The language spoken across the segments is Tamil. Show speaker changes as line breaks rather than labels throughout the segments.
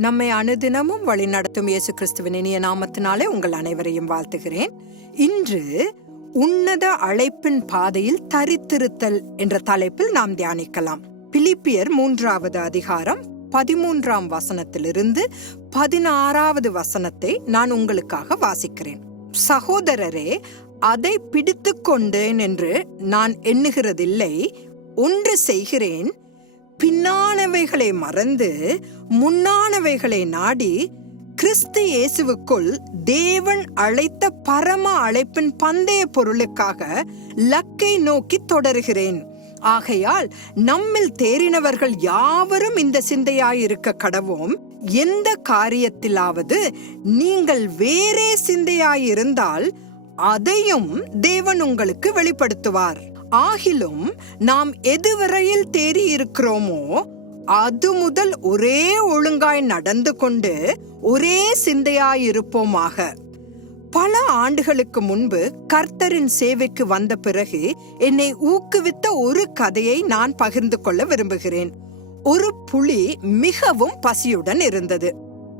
நம்மை அனுதினமும் வழிநடத்தும் இயேசு கிறிஸ்துவின் இனிய நாமத்தினாலே உங்கள் அனைவரையும் வாழ்த்துகிறேன். இன்று உன்னத அழைப்பின் பாதையில் தரித்திருத்தல் என்ற தலைப்பில் நாம் தியானிக்கலாம். பிலிப்பியர் மூன்றாவது அதிகாரம் பதிமூன்றாம் வசனத்திலிருந்து பதினாறாவது வசனத்தை நான் உங்களுக்காக வாசிக்கிறேன். சகோதரரே அதை பிடித்து கொண்டேன் என்று நான் எண்ணுகிறதில்லை. ஒன்று செய்கிறேன் பின்னானவைகளை மறந்து முன்னானவைகளை நாடி கிறிஸ்து இயேசுவுக்குள் தேவன் அழைத்த பரம அழைப்பின் பந்தய பொருளுக்காக லக்கை நோக்கி தொடருகிறேன். ஆகையால் நம்மில் தேறினவர்கள் யாவரும் இந்த சிந்தையாயிருக்க கடவோம். எந்த காரியத்திலாவது நீங்கள் வேறே சிந்தையாயிருந்தால் அதையும் தேவன் உங்களுக்கு வெளிப்படுத்துவார். ஆகிலும் நாம் எதுவரையில் தேறி இருக்கிறோமோ அது முதல் ஒரே ஒழுங்காய் நடந்து கொண்டு ஒரே சிந்தையாயிருப்போமாக. பல ஆண்டுகளுக்கு முன்பு கர்த்தரின் சேவைக்கு வந்த பிறகு என்னை ஊக்குவித்த ஒரு கதையை நான் பகிர்ந்து கொள்ள விரும்புகிறேன். ஒரு புலி மிகவும் பசியுடன் இருந்தது.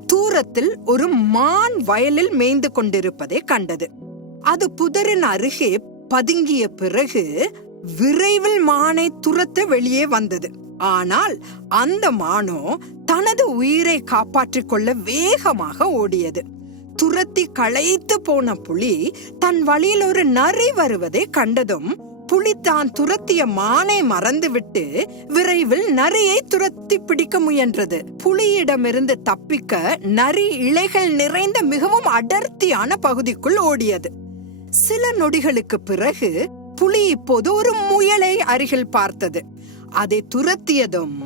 தூரத்தில் ஒரு மான் வயலில் மேய்ந்து கொண்டிருப்பதை கண்டது. அது புதரின் அருகே பதுங்கிய பிறகு விரைவில் மானை துரத்த வெளியே வந்தது. ஆனால் அந்த மானோ தனது உயிரை காப்பாற்றிக் கொள்ள வேகமாக ஓடியது. துரத்தி களைத்து போன புலி தன் வழியில் ஒரு நரி வருவதை கண்டதும் புலி தான் துரத்திய மானை மறந்துவிட்டு விரைவில் நரியை துரத்தி பிடிக்க முயன்றது. புலியிடமிருந்து தப்பிக்க நரி இலைகள் நிறைந்த மிகவும் அடர்த்தியான பகுதிக்குள் ஓடியது. சில நொடிகளுக்கு பிறகு புலி இப்போது ஒரு முயலை அருகில் பார்த்தது. அதை துரத்தியதும்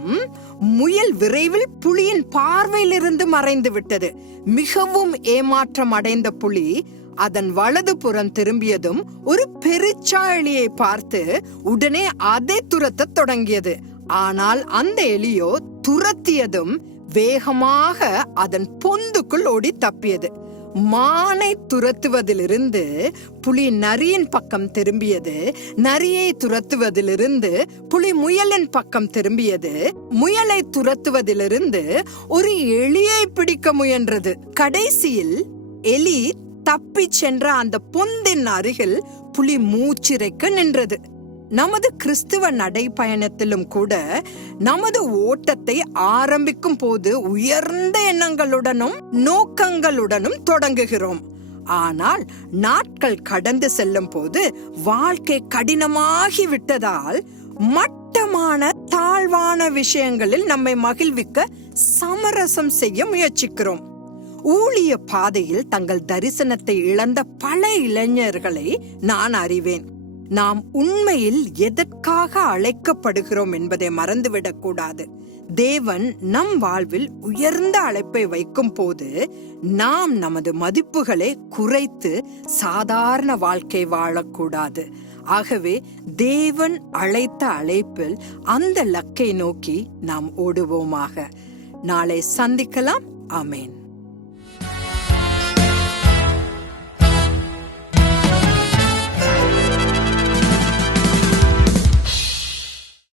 முயல் விரைவில் புலியின் பார்வையிலிருந்து மறைந்து விட்டது. மிகவும் ஏமாற்றம் அடைந்த புலி அதன் வலது புறம் திரும்பியதும் ஒரு பெருச்சாளியை பார்த்து உடனே அதை துரத்த தொடங்கியது. ஆனால் அந்த எலியோ துரத்தியதும் வேகமாக அதன் பொந்துக்குள் ஓடி தப்பியது. மானை துரத்துவதிலிருந்து புலி நரியின் பக்கம் திரும்பியது. நரியை துரத்துவதிலிருந்து புலி முயலின் பக்கம் திரும்பியது. முயலை துரத்துவதிலிருந்து ஒரு எலியை பிடிக்க முயன்றது. கடைசியில் எலி தப்பிச் சென்ற அந்த பொந்தின் அருகில் புலி மூச்சிறைக்க நின்றது. நமது கிறிஸ்துவ நடைப்பயணத்திலும் கூட நமது ஓட்டத்தை ஆரம்பிக்கும் போது உயர்ந்த எண்ணங்களுடனும் நோக்கங்களுடனும் தொடங்குகிறோம். ஆனால் நாட்கள் கடந்து செல்லும் போது வாழ்க்கை கடினமாகி விட்டதால் மட்டமான தாழ்வான விஷயங்களில் நம்மை மகிழ்விக்க சமரசம் செய்ய முயற்சிக்கிறோம். ஊழிய பாதையில் தங்கள் தரிசனத்தை இழந்த பல இளைஞர்களை நான் அறிவேன். நாம் உண்மையில் எதற்காக அழைக்கப்படுகிறோம் என்பதை மறந்துவிடக் கூடாது தேவன் நம் வாழ்வில் உயர்ந்த அழைப்பை வைக்கும் போது நாம் நமது மதிப்புகளை குறைத்து சாதாரண வாழ்க்கை வாழக்கூடாது. ஆகவே தேவன் அழைத்த அழைப்பில் அந்த லக்கை நோக்கி நாம் ஓடுவோமாக. நாளை சந்திக்கலாம். அமேன்